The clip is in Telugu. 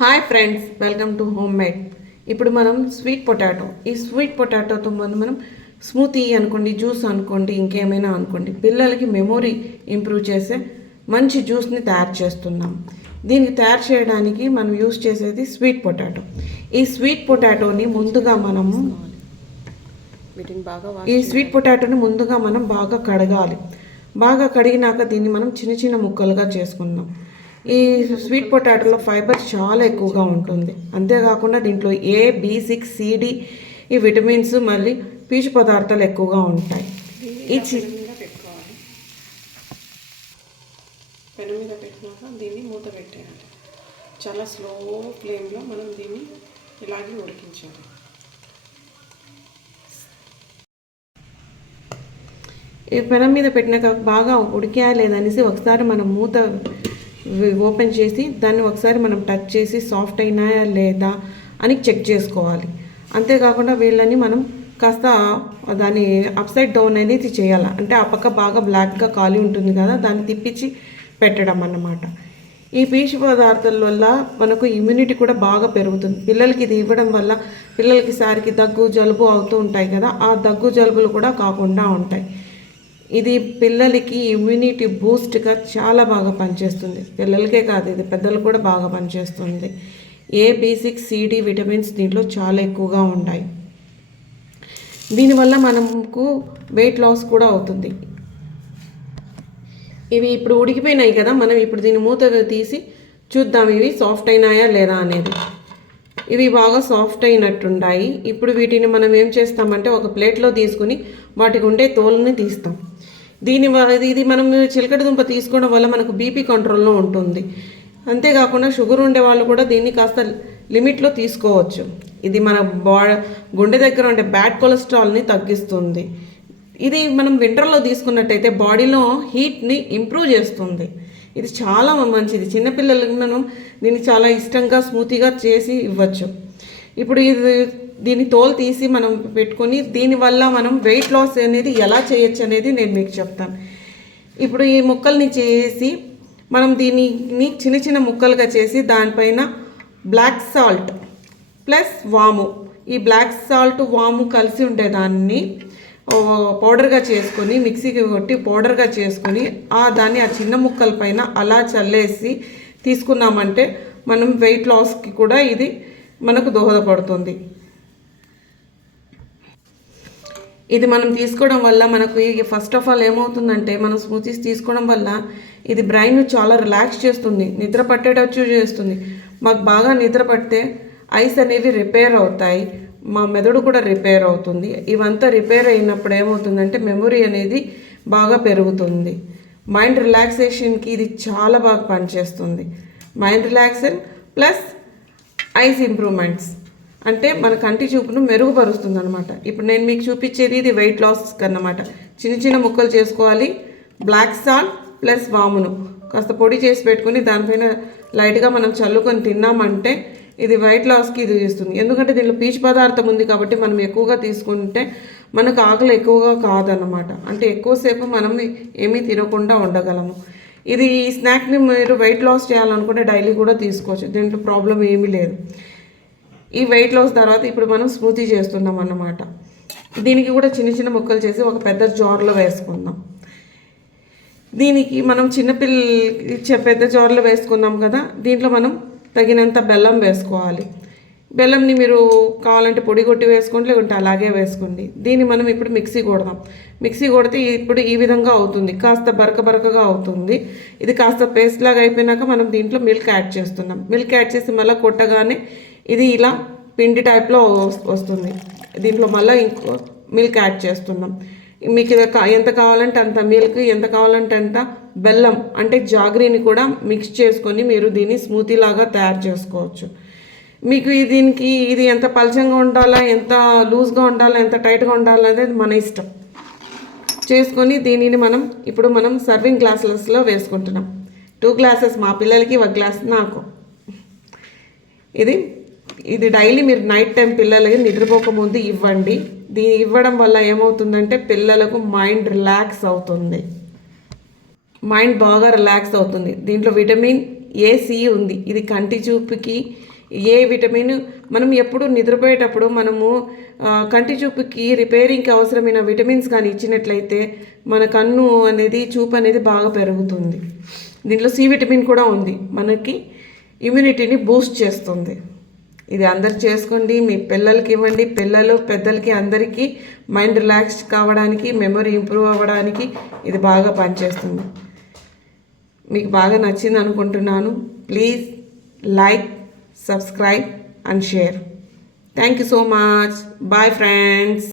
Hi friends, welcome to home made. ఇప్పుడు మనం స్వీట్ పొటాటో, ఈ స్వీట్ పొటాటోతో మనం స్మూతీ అనుకోండి, జ్యూస్ అనుకోండి, ఇంకేమైనా అనుకోండి, పిల్లలకి మెమొరీ ఇంప్రూవ్ చేసే మంచి జ్యూస్ని తయారు చేస్తున్నాం. దీనికి తయారు చేయడానికి మనం యూస్ చేసేది స్వీట్ పొటాటో. ఈ స్వీట్ పొటాటోని ముందుగా మనము బాగా కడగాలి. బాగా కడిగినాక దీన్ని మనం చిన్న చిన్న ముక్కలుగా చేసుకుందాం. ఈ స్వీట్ పొటాటోలో ఫైబర్ చాలా ఎక్కువగా ఉంటుంది. అంతేకాకుండా దీంట్లో A, B, 6, C, D ఈ విటమిన్స్ మళ్ళీ పీచు పదార్థాలు ఎక్కువగా ఉంటాయి. పెనం మీద పెట్టినాక దీన్ని మూత పెట్టేయాలి. చాలా స్లో ఫ్లేమ్లో మనం దీన్ని ఇలాగే ఉడికించాలి. ఈ పెనం మీద పెట్టినాక బాగా ఉడికా లేదనేసి ఒకసారి మనం మూత ఓపెన్ చేసి దాన్ని ఒకసారి మనం టచ్ చేసి సాఫ్ట్ అయినాయా లేదా అని చెక్ చేసుకోవాలి. అంతేకాకుండా వీళ్ళని మనం కాస్త దాన్ని అప్సైడ్ డౌన్ అనేది చేయాలి. అంటే ఆ పక్క బాగా బ్లాక్గా కాలి ఉంటుంది కదా, దాన్ని తిప్పించి పెట్టడం అన్నమాట. ఈ పీచు పదార్థాల వల్ల మనకు ఇమ్యూనిటీ కూడా బాగా పెరుగుతుంది. పిల్లలకి ఇది ఇవ్వడం వల్ల పిల్లలకి సారికి దగ్గు జలుబు అవుతూ ఉంటాయి కదా, ఆ దగ్గు జలుబులు కూడా కాకుండా ఉంటాయి. ఇది పిల్లలకి ఇమ్యూనిటీ బూస్ట్గా చాలా బాగా పనిచేస్తుంది. పిల్లలకే కాదు, ఇది పెద్దలు కూడా బాగా పనిచేస్తుంది. A, B, 6, C, D vitamins దీంట్లో చాలా ఎక్కువగా ఉంటాయి. దీనివల్ల మనకు వెయిట్ లాస్ కూడా అవుతుంది. ఇవి ఇప్పుడు ఉడికిపోయినాయి కదా, మనం ఇప్పుడు దీని మూత తీసి చూద్దాం ఇవి సాఫ్ట్ అయినాయా లేదా అనేది. ఇవి బాగా సాఫ్ట్ అయినట్టుంటాయి. ఇప్పుడు వీటిని మనం ఏం చేస్తామంటే ఒక ప్లేట్లో తీసుకుని వాటికి ఉండే తోలుని తీస్తాం. ఇది మనం చిలకడ దుంప తీసుకోవడం వల్ల మనకు బీపీ కంట్రోల్లో ఉంటుంది. అంతేకాకుండా షుగర్ ఉండే వాళ్ళు కూడా దీన్ని కాస్త లిమిట్లో తీసుకోవచ్చు. ఇది మన గుండె దగ్గర ఉండే బ్యాడ్ కొలెస్ట్రాల్ని తగ్గిస్తుంది. ఇది మనం వింటర్లో తీసుకున్నట్టయితే బాడీలో హీట్ని ఇంప్రూవ్ చేస్తుంది. ఇది చాలా మంచిది. చిన్నపిల్లలకి మనం దీన్ని చాలా ఇష్టంగా స్మూతీగా చేసి ఇవ్వచ్చు. ఇప్పుడు దీన్ని తోలు తీసి మనం పెట్టుకొని దీనివల్ల మనం వెయిట్ లాస్ అనేది ఎలా చేయొచ్చు అనేది నేను మీకు చెప్తాను. ఇప్పుడు ఈ ముక్కల్ని చేసి మనం దీనిని చిన్న చిన్న ముక్కలుగా చేసి దానిపైన బ్లాక్ సాల్ట్ ప్లస్ వాము, ఈ బ్లాక్ సాల్ట్ వాము కలిసి ఉండేదాన్ని పౌడర్గా చేసుకొని మిక్సీకి కొట్టి పౌడర్గా చేసుకొని దాన్ని ఆ చిన్న ముక్కల పైన అలా చల్లేసి తీసుకున్నామంటే మనం వెయిట్ లాస్కి కూడా ఇది మనకు దోహదపడుతుంది. ఇది మనం తీసుకోవడం వల్ల మనకు ఫస్ట్ ఆఫ్ ఆల్ ఏమవుతుందంటే, మనం స్మూతీస్ తీసుకోవడం వల్ల ఇది బ్రెయిన్ చాలా రిలాక్స్ చేస్తుంది, నిద్ర పట్టేటట్టు చేస్తుంది. మాకు బాగా నిద్ర పడితే ఐస్ అనేవి రిపేర్ అవుతాయి, మా మెదడు కూడా రిపేర్ అవుతుంది. ఇవంతా రిపేర్ అయినప్పుడు ఏమవుతుందంటే మెమొరీ అనేది బాగా పెరుగుతుంది. మైండ్ రిలాక్సేషన్కి ఇది చాలా బాగా పనిచేస్తుంది. Mind relaxation plus ice improvements అంటే మన కంటి చూపును మెరుగుపరుస్తుంది అనమాట. ఇప్పుడు నేను మీకు చూపించేది ఇది వెయిట్ లాస్ అన్నమాట. చిన్న చిన్న ముక్కలు చేసుకోవాలి. బ్లాక్ సాల్ట్ ప్లస్ వామును కాస్త పొడి చేసి పెట్టుకుని దానిపైన లైట్గా మనం చల్లుకొని తిన్నామంటే ఇది వెయిట్ లాస్కి ఇది ఇస్తుంది. ఎందుకంటే దీనిలో పీచు పదార్థం ఉంది కాబట్టి మనం ఎక్కువగా తీసుకుంటే మనకు ఆకలి ఎక్కువగా కాదన్నమాట. అంటే ఎక్కువసేపు మనం ఏమీ తినకుండా ఉండగలము. ఇది ఈ స్నాక్ని మీరు వెయిట్ లాస్ చేయాలనుకుంటే డైలీ కూడా తీసుకోవచ్చు, దీంట్లో ప్రాబ్లం ఏమీ లేదు. ఈ వెయిట్ లాస్ తర్వాత ఇప్పుడు మనం స్మూతీ చేస్తున్నాం అన్నమాట. దీనికి కూడా చిన్న చిన్న ముక్కలు చేసి ఒక పెద్ద జార్లో వేసుకుందాం. దీనికి మనం పెద్ద జార్లో వేసుకున్నాం కదా, దీంట్లో మనం తగినంత బెల్లం వేసుకోవాలి. బెల్లంని మీరు కావాలంటే పొడి కొట్టి వేసుకోండి, లేకుంటే అలాగే వేసుకోండి. దీన్ని మనం ఇప్పుడు మిక్సీ కొడదాం. మిక్సీ కొడితే ఇప్పుడు ఈ విధంగా అవుతుంది, కాస్త బరకగా అవుతుంది. ఇది కాస్త పేస్ట్ లాగా అయిపోయినాక మనం దీంట్లో మిల్క్ యాడ్ చేస్తున్నాం. మిల్క్ యాడ్ చేసి మళ్ళీ కొట్టగానే ఇది ఇలా పిండి టైప్లో వస్తుంది. దీంట్లో మళ్ళీ ఇంకో మిల్క్ యాడ్ చేస్తున్నాం. మీకు ఎంత కావాలంటే అంత మిల్క్, ఎంత కావాలంటే అంత బెల్లం అంటే జాగ్రీని కూడా మిక్స్ చేసుకొని మీరు దీన్ని స్మూతీ లాగా తయారు చేసుకోవచ్చు. మీకు దీనికి ఇది ఎంత పలచంగా ఉండాలా, ఎంత లూజ్గా ఉండాలా, ఎంత టైట్గా ఉండాలా అనేది మన ఇష్టం చేసుకొని దీనిని ఇప్పుడు మనం సర్వింగ్ గ్లాసెస్లో వేసుకుంటున్నాం. 2 గ్లాసెస్ మా పిల్లలకి, 1 గ్లాస్ నాకు. ఇది డైలీ మీరు నైట్ టైం పిల్లలకి నిద్రపోకముందు ఇవ్వండి. ఇవ్వడం వల్ల ఏమవుతుందంటే పిల్లలకు మైండ్ రిలాక్స్ అవుతుంది, మైండ్ బాగా రిలాక్స్ అవుతుంది. దీంట్లో విటమిన్ ఏ సి ఉంది. ఇది కంటి చూపుకి ఏ విటమిన్ మనం ఎప్పుడు నిద్రపోయేటప్పుడు మనము కంటి చూపుకి రిపేరింగ్కి అవసరమైన విటమిన్స్ కానీ ఇచ్చినట్లయితే మన కన్ను అనేది చూపు అనేది బాగా పెరుగుతుంది. దీంట్లో సి విటమిన్ కూడా ఉంది, మనకి ఇమ్యూనిటీని బూస్ట్ చేస్తుంది. ఇది అందరు చేసుకోండి, మీ పిల్లలకి ఇవ్వండి. పిల్లలు పెద్దలకి అందరికీ మైండ్ రిలాక్స్ కావడానికి, మెమరీ ఇంప్రూవ్ అవ్వడానికి ఇది బాగా పనిచేస్తుంది. మీకు బాగా నచ్చింది అనుకుంటున్నాను. Please like, subscribe and share. Thank you so much. Bye friends.